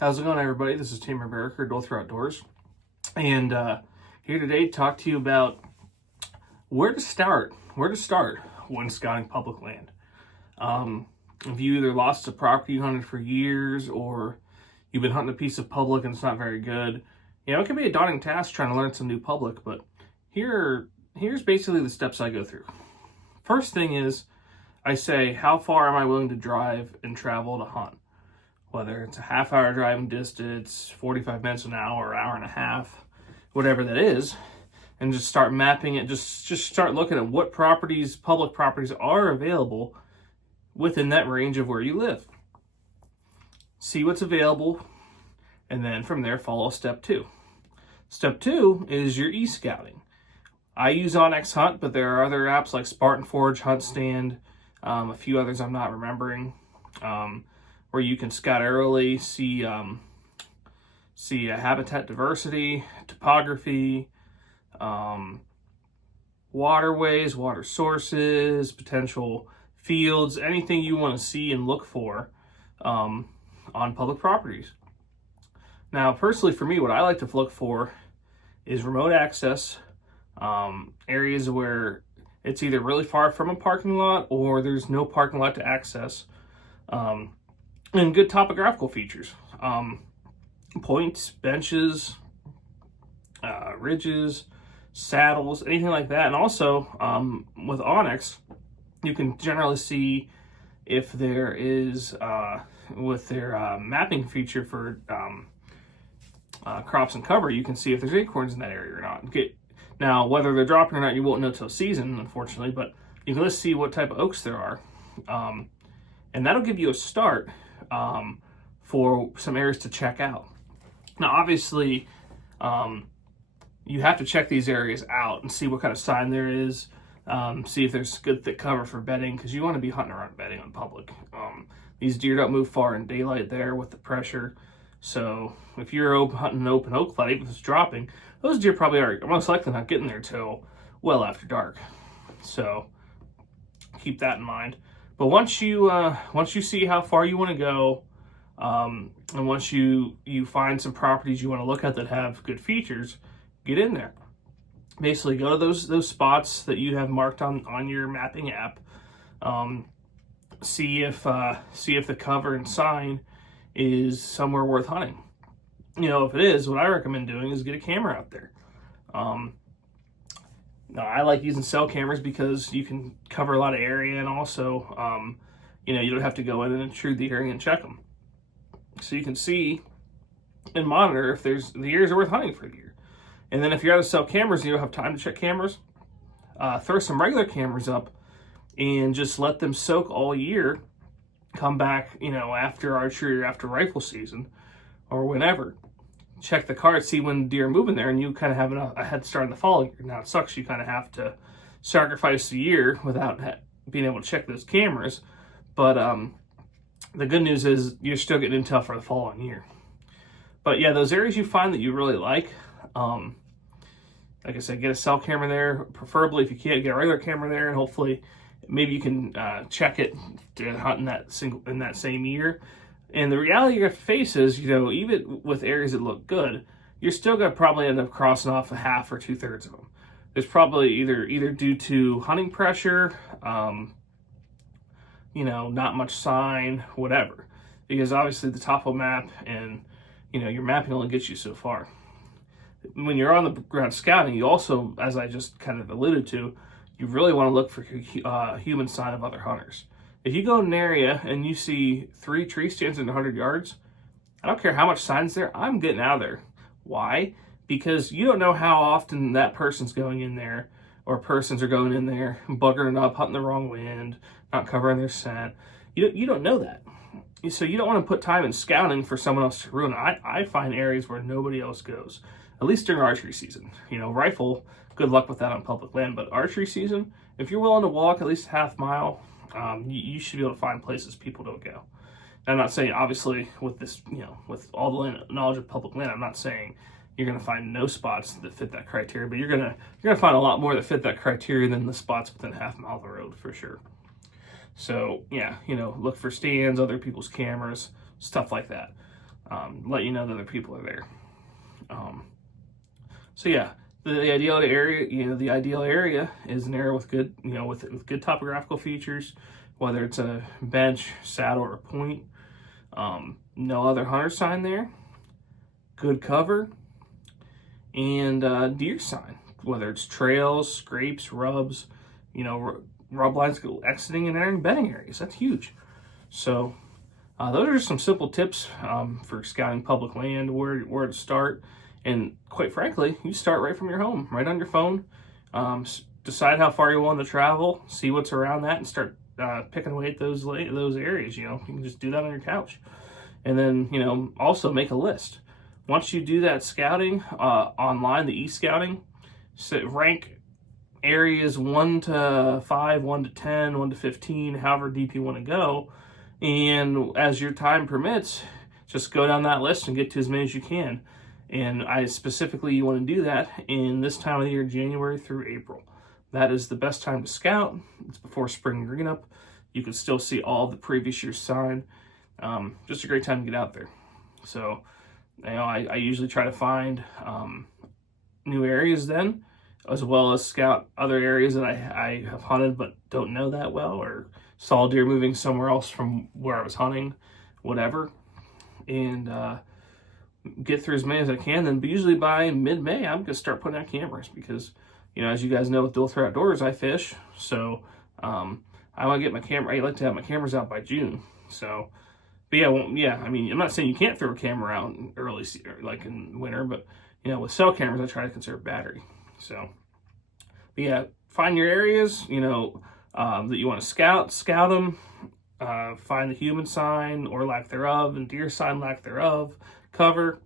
How's it going, everybody? This is Tamer Barricker, Dothraki Outdoors, and here today to talk to you about where to start when scouting public land. If you either lost a property you hunted for years, or you've been hunting a piece of public and it's not very good, it can be a daunting task trying to learn some new public. But here's basically the steps I go through. First thing is, I say, how far am I willing to drive and travel to hunt? Whether it's a half-hour driving distance, 45 minutes an hour, hour and a half, whatever that is, and just start mapping it. Just start looking at what public properties are available within that range of where you live. See what's available, and then from there follow step 2. Step 2 is your e-scouting. I use onX Hunt, but there are other apps like Spartan Forge, Hunt Stand, a few others I'm not remembering, where you can scout aerially, see habitat diversity, topography, waterways, water sources, potential fields, anything you want to see and look for on public properties. Now, personally for me, what I like to look for is remote access, areas where it's either really far from a parking lot or there's no parking lot to access, and good topographical features, points, benches, ridges, saddles, anything like that. And also with onX, you can generally see if there is, with their mapping feature for crops and cover, you can see if there's acorns in that area or not. Now, whether they're dropping or not, you won't know till season, unfortunately, but you can just see what type of oaks there are. And that'll give you a start for some areas to check out. Now, obviously, you have to check these areas out and see what kind of sign there is, see if there's good thick cover for bedding, because you want to be hunting around bedding on public. These deer don't move far in daylight there with the pressure, so if you're hunting an open oak flat, even if it's dropping, those deer probably are most likely not getting there till well after dark. So keep that in mind. But once you see how far you want to go, and once you find some properties you want to look at that have good features, get in there. Basically, go to those spots that you have marked on your mapping app. See if the cover and sign is somewhere worth hunting. If it is, what I recommend doing is get a camera out there. Now, I like using cell cameras because you can cover a lot of area, and also, you don't have to go in and intrude the area and check them. So you can see and monitor if the areas are worth hunting for the year. And then if you're out of cell cameras and you don't have time to check cameras, throw some regular cameras up and just let them soak all year. Come back, after archery or after rifle season or whenever. Check the card, see when deer are moving there, and you kind of have a head start in the following year. Now, it sucks you kind of have to sacrifice a year without being able to check those cameras, but the good news is you're still getting intel for the following year. But yeah, those areas you find that you really like I said, get a cell camera there, preferably. If you can't, get a regular camera there, and hopefully maybe you can check it to hunt in that same year. And the reality you're going to face is, even with areas that look good, you're still going to probably end up crossing off a half or 2/3 of them. There's probably either due to hunting pressure, not much sign, whatever. Because obviously the topo map and, your mapping only gets you so far. When you're on the ground scouting, you also, as I just kind of alluded to, you really want to look for human sign of other hunters. If you go in an area and you see 3 tree stands in 100 yards, I don't care how much sign's there, I'm getting out of there. Why? Because you don't know how often that person's going in there, or persons are going in there, buggering up, hunting the wrong wind, not covering their scent. You don't know that. So you don't want to put time in scouting for someone else to ruin it. I find areas where nobody else goes, at least during archery season. Rifle, good luck with that on public land, but archery season, if you're willing to walk at least a half mile, you should be able to find places people don't go. I'm not saying, obviously, with this, with all the knowledge of public land, I'm not saying you're going to find no spots that fit that criteria, but you're going to find a lot more that fit that criteria than the spots within a half mile of the road, for sure. So yeah, look for stands, other people's cameras, stuff like that. let you know that other people are there. So yeah, the ideal area, the ideal area is an area with good, with good topographical features, whether it's a bench, saddle, or a point. No other hunter sign there. Good cover, and deer sign, whether it's trails, scrapes, rubs, rub lines exiting and entering bedding areas. That's huge. So those are some simple tips for scouting public land, where to start. And quite frankly, you start right from your home, right on your phone. Decide how far you want to travel, see what's around that, and start picking away at those areas. You can just do that on your couch. And then, also make a list. Once you do that scouting online, the e-scouting, rank areas 1 to 5, 1 to 10, 1 to 15, however deep you want to go. And as your time permits, just go down that list and get to as many as you can. And you want to do that in this time of the year, January through April. That is the best time to scout. It's before spring green up. You can still see all the previous year's sign. Just a great time to get out there. So, I usually try to find new areas then, as well as scout other areas that I have hunted but don't know that well, or saw deer moving somewhere else from where I was hunting, whatever. And get through as many as I can. Then usually by mid-May, I'm going to start putting out cameras because, as you guys know, with Dual Threat Outdoors, I fish. So I want to get my camera. I like to have my cameras out by June. So, but I'm not saying you can't throw a camera out in early, like in winter, but with cell cameras, I try to conserve battery. So, but yeah, find your areas, that you want to scout them. Find the human sign or lack thereof, and deer sign, lack thereof. Cover,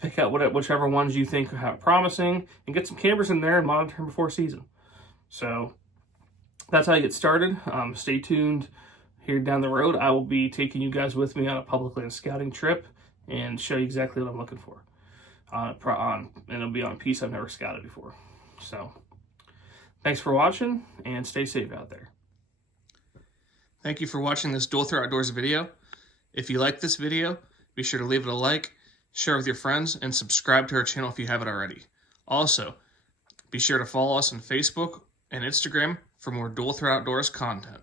pick out whichever ones you think have promising, and get some cameras in there and monitor them before season. So that's how you get started. Stay tuned. Here down the road, I will be taking you guys with me on a public land scouting trip and show you exactly what I'm looking for. And it'll be on a piece I've never scouted before. So thanks for watching, and stay safe out there. Thank you for watching this Dual Threat Outdoors video. If you like this video, be sure to leave it a like, share with your friends, and subscribe to our channel if you haven't already. Also, be sure to follow us on Facebook and Instagram for more Dual Threat Outdoors content.